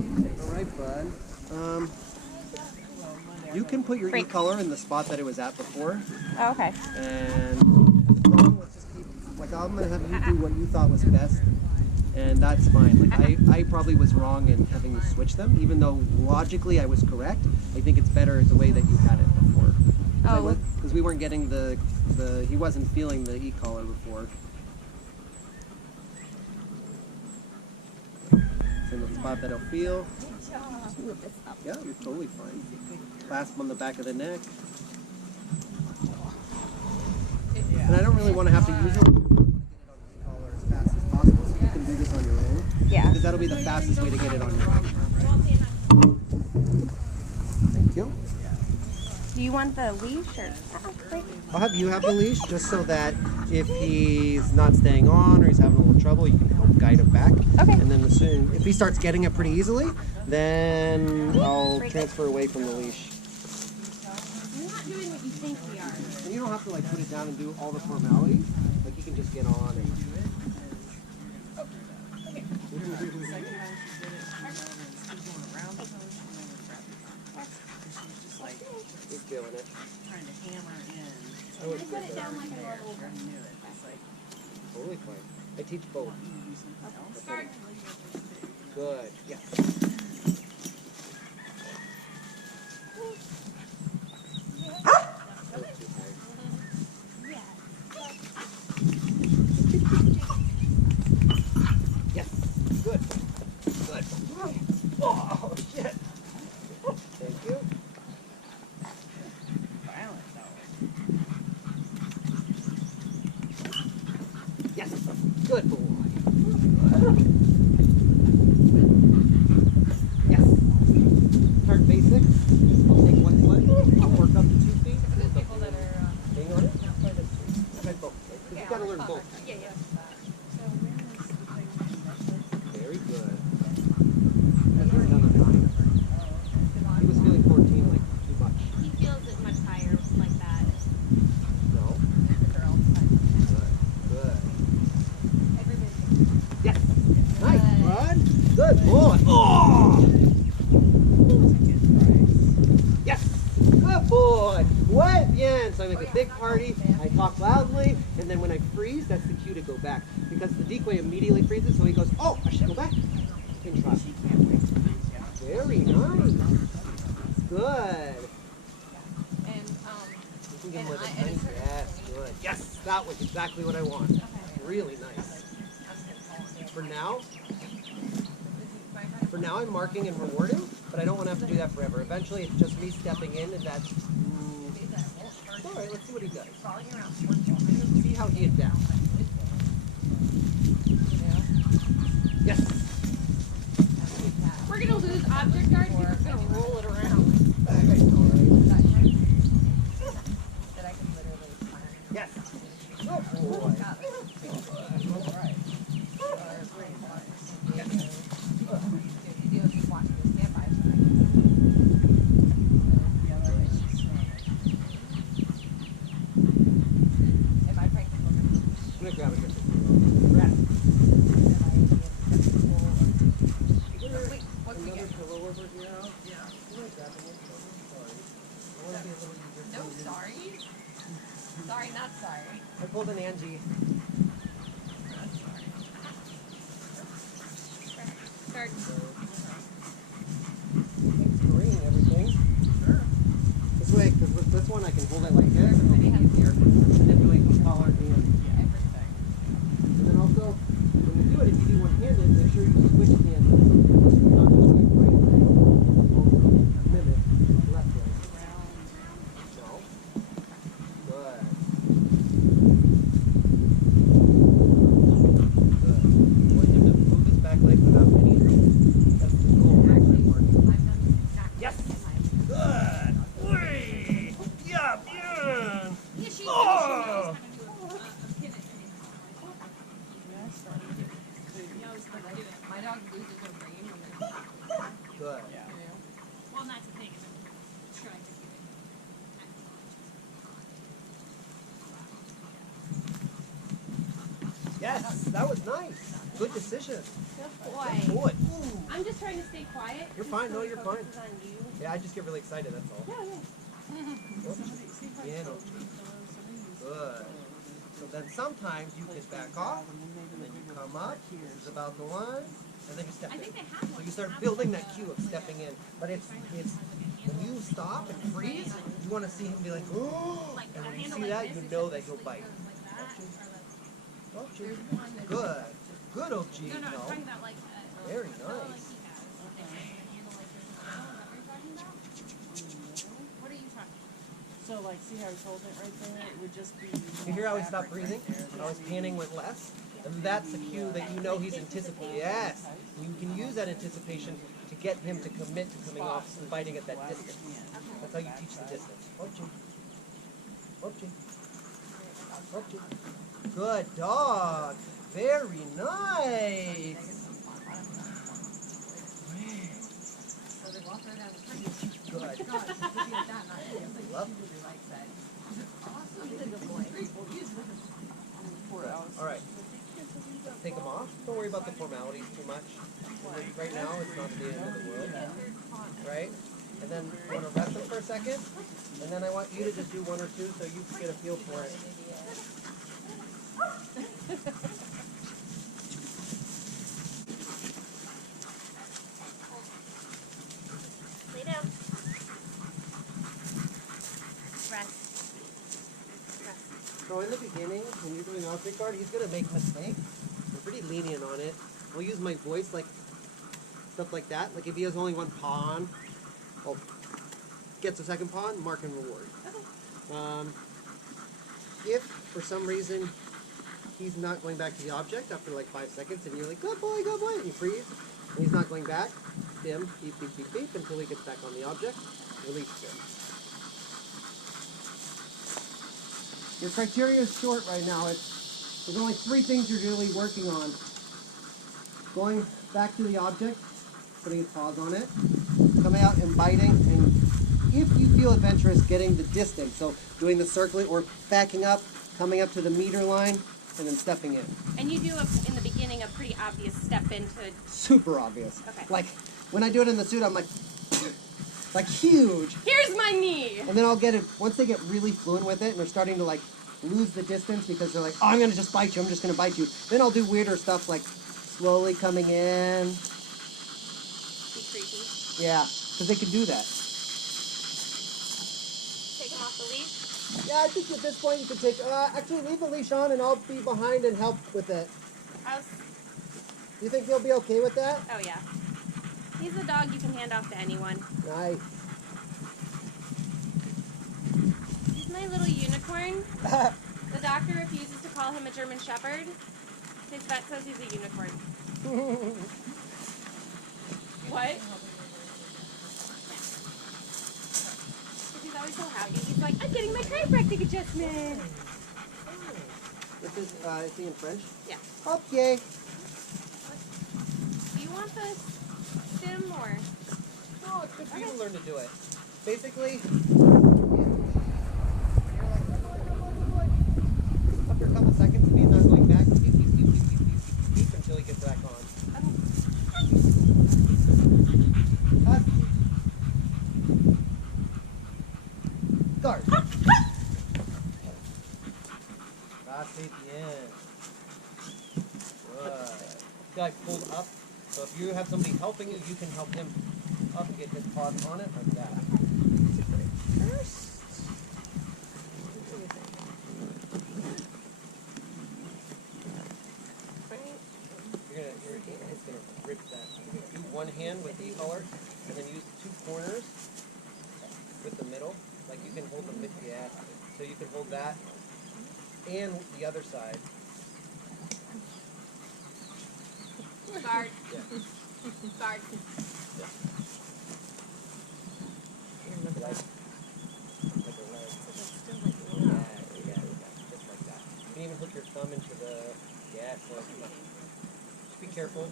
All right, bud. You can put your e-collar in the spot that it was at before. Oh, okay. And let's just keep, like, I'm gonna have you do what you thought was best, and that's fine. Like, I probably was wrong in having you switch them, even though logically I was correct. I think it's better the way that you had it before. Oh. Because we weren't getting he wasn't feeling the e-collar before. It's in the spot that he'll feel. Yeah, you're totally fine. Clasp on the back of the neck. And I don't really want to have to use it. I want to get it on the collar as fast as possible, so you can do this on your own. Yeah. Because that'll be the fastest way to get it on your own. Thank you. Do you want the leash or? I'll have you have the leash just so that if he's not staying on or he's having a little trouble, you can help guide him back. Okay. And then if he starts getting it pretty easily, then I'll transfer away from the leash. We're not doing what you think we are. And you don't have to like put it down and do all the formalities. Like you can just get on and. He's feeling it. Trying to hammer in. I would Put it down like a little. Totally fine. I teach both. Start. Good. Yes. Yes. Good. Good. Oh shit. Thank you. Yes. Good boy. Yes. Start basic. I'll take one foot. I'll work up to 2 feet. People that are. Hang on it. Okay, both. You've got to learn both. Yeah, yeah. Very good. That's very done on 9. He was feeling 14 like too much. He feels it much higher like that. No. The girl. Good. Yes. Nice, bud. Good boy. Oh. Yes. Good boy. Muy bien. So I make a big party. I talk loudly, and then when I freeze, that's the cue to go back because the decoy immediately freezes. So he goes, "Oh, I should go back." And trust. Very nice. Good. And You can give him with a nice. Yes. Good. Yes. That was exactly what I want. Really nice. For now, I'm marking and rewarding, but I don't want to have to do that forever. Eventually, it's just me stepping in, and that's. All right, let's see what he does. See how he adapts. Yes. we're gonna lose object guard. We're just gonna roll it around. Yes. Good boy. I'm gonna grab it here. Grab it. Another pillow over here. Yeah. No, sorry. Sorry, not sorry. I pulled an Angie. Start. Thanks for ringing everything. Sure. This way, because with this one I can hold it like this and it'll be easier. And then really collar at the end. And then also, when you do it, if you do one-handed, make sure you switch hands. Not just like right way. Mimic left way. No. Good. Good. You want him to move his back leg without any help. That's the goal. That's what I'm working. Yes. Good. Whee. Yeah, bien. Oh. My dog loses her brain when they're Good. well, that's the thing. I'm trying to get Yes, that was nice. Good decision. it. Good boy. Good boy. Ooh. I'm just trying trying to stay quiet. You're fine. No, you're fine. Focus on you. Yeah, I just get really excited. That's all. Yeah, yeah. Bien, Ochi. Good. So then sometimes you can back off, and then you come up. This is about the one, and then you step in. So you start building that cue of stepping in. But it's when you stop and freeze, you want to see him be like, oh, and when you see that, you know that he'll bite. Ochi. Good. Good, Ochi. No, I'm No. talking about like Very nice. What are you talking So, like, see how he's holding it right there? It would just be. You hear how he stopped breathing? How his panning went less? And that's the cue that you know he's anticipating. Yes! You can use that anticipation to get him to commit to coming off and biting at that distance. That's how you teach the distance. Ochi. Ochi. Ochi. Good dog. Very nice. So they walk right down the street. Good. God, you did that, not you. Love You really like that. Awesome. He's a good boy. 4 hours. All right. Take them off. Don't worry about the formalities too much. Right now, it's not the end of the world. Right? And then I want to rest them for a second. And then I want you to just do 1 or 2 so you can get a feel for it. Lay down. Rest. Rest. So in the beginning, when you're doing object guard, he's going to make mistakes. We're pretty lenient on it. I'll use my voice, like stuff like that. Like if he has only one pawn, I'll gets a second pawn, mark and reward. If for some reason he's not going back to the object after like 5 seconds, and you're like, good boy, and you freeze, and he's not going back, dim, beep, beep, beep, beep, until he gets back on the object, release him. Your criteria is short right now. There's only 3 things you're really working on. Going back to the object, putting his paws on it, coming out and biting, and if you feel adventurous, getting the distance. So doing the circling or backing up, coming up to the meter line, and then stepping in. And you do, in the beginning, a pretty obvious step into... Super obvious. Okay. Like, when I do it in the suit, I'm like huge. Here's my knee! And then I'll get it, once they get really fluent with it, and they're starting to like lose the distance because they're like, oh, I'm going to just bite you, I'm just going to bite you. Then I'll do weirder stuff like slowly coming in. Be creepy. Yeah, because they can do that. Take him off the leash. Yeah, I think at this point you can take, actually leave the leash on and I'll be behind and help with it. Do you think he'll be okay with that? Oh, yeah. He's a dog you can hand off to anyone. Nice. He's my little unicorn. The doctor refuses to call him a German Shepherd. His vet says he's a unicorn. What? Because he's always so happy. He's like, I'm getting my chiropractic adjustment. This is he in French? Yeah. Okay. Do you want the stim or? No, it's good for you to learn to do it. Basically, after a couple seconds, if he's not going back, beep, beep, beep, beep, beep, beep, beep, until he gets back on. Guard. That's it, bien. Good. Guy pulled up. So if you have somebody helping you, you can help him up and get his paws on it like that. It's gonna rip that. Do one hand with the collar, and then use 2 corners with the middle. Like you can hold the mid, yeah. So you can hold that and the other side. Guard. Yeah. Guard. Yeah. Like a leg. Yeah, just like that. You can even hook your thumb into the, yeah, so like that. Just be careful.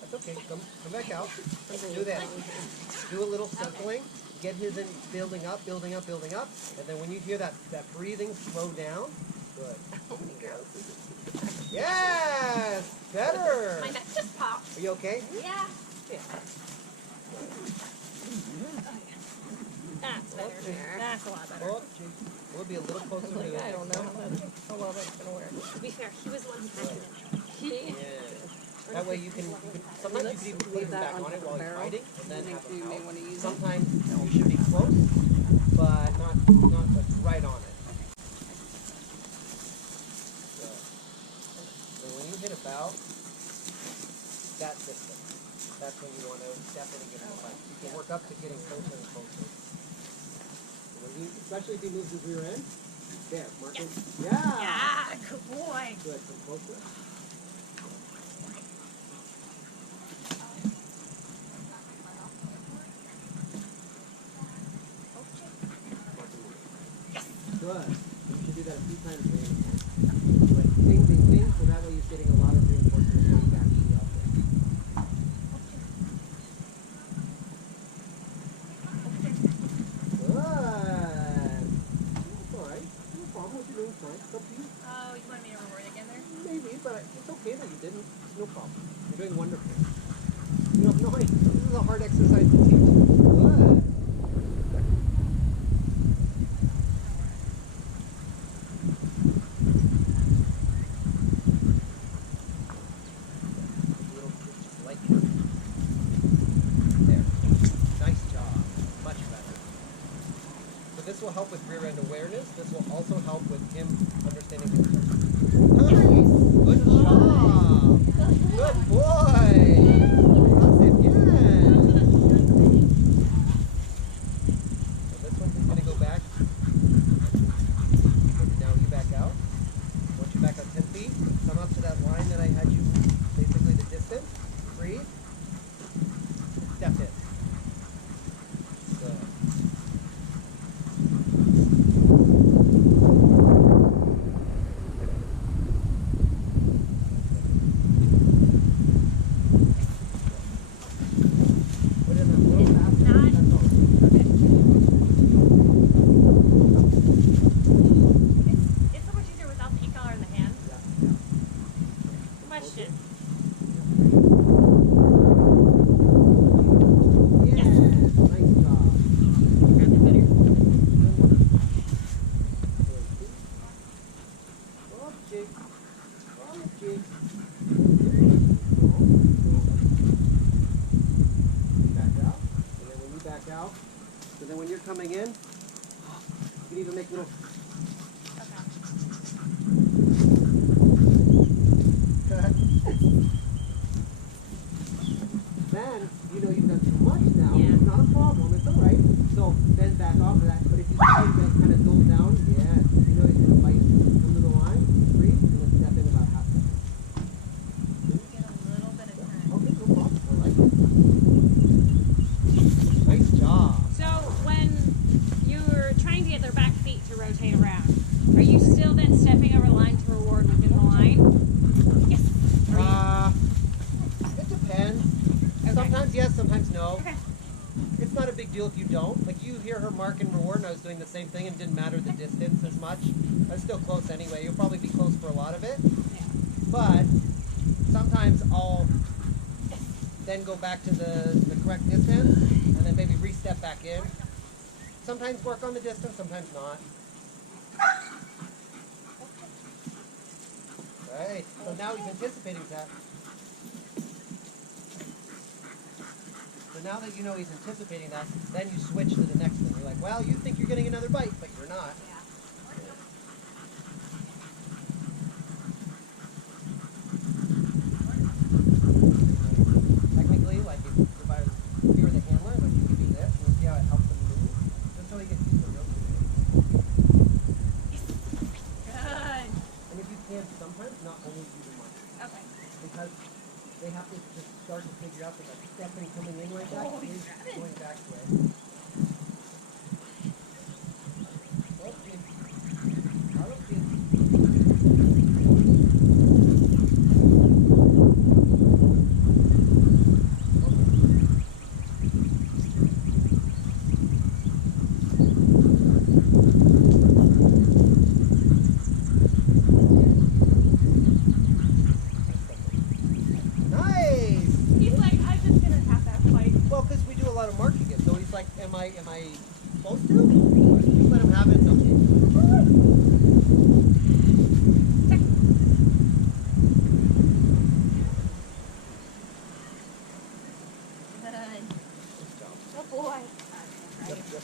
That's okay, come back out. Do that. Do a little circling, get his in building up, and then when you hear that breathing slow down, good. Yes! Better! My neck just popped. Are you okay? Yeah. That's better. That's a lot better. Oh, gee. We'll be a little closer to it. I don't know how well that's gonna work. To be fair, he was the one who mentioned it. Yeah. That way you can sometimes you can even put him back on it while he's fighting and then have him You may out. want to use it. Sometimes you should be close, but not like right on it. So when you hit about that distance, that's when you want to definitely get him fight. You can work up to getting closer and closer. When you, especially if he moves his rear end, there, mark it. Yeah. Yeah, good boy. Good, come closer. Good. You should do that a few times. Like ding, ding, ding, so that way you're getting a lot of reinforcement when you actually out there. Good. That's all right. No problem. What you're doing is fine. It's up to you. Oh, you wanted me to reward again there? Maybe, but it's okay that you didn't. No problem. You're doing wonderful. You have no idea. This is a hard exercise to teach. Good. Little kids just like it. There. Nice job. Much better. So this will help with rear end awareness. This will also help with him understanding the nice. Good job. Good boy. Impressive. Yes. So this one is going to go back. Now you back out. Once you back out 10 feet, come up to that line that I had you, basically the distance. Breathe. Step in. Good. Put in a little faster. not- That's all. It's so much easier without the e-collar in the hand. Yeah. Question. Yes, nice job. Grab it better. Oh, Jake. Oh, Jake. Back out. And then when you back out, so then when you're coming in, you can even make little. Then, you know you've done too much now. Yeah. It's not a problem. It's all right. So then back off of that. But if you see him then kind of dull down, yes, you know he's going to bite. Come to the line, breathe, and then step in about half second. Get a little bit of turn. Okay, no problem. I like it. Nice job. So when you're trying to get their back feet to rotate around, are you still then stepping over the line to reward within the line? Yes. It depends. Okay. Sometimes yes, sometimes no. Okay. It's not a big deal if you don't. Like you hear her mark and reward, and I was doing the same thing, and it didn't matter the distance as much. I was still close anyway. You'll probably be close for a lot of it. Yeah. But sometimes I'll then go back to the correct distance, and then maybe re-step back in. Sometimes work on the distance, sometimes not. Right. So now he's anticipating that. So now that you know he's anticipating that, then you switch to the next one. You're like, well, you think you're getting another bite, but you're not. Technically, like if you were the handler, like you could do this and see how it helps him move, just so he gets used to rotating. Good. And if you can, sometimes not only do the money, Okay. because they have to just start to figure out that like stepping coming in like that is going back way. Okay. Okay. I supposed to? Just let him have it. It's okay. Oh boy. Yep, yep.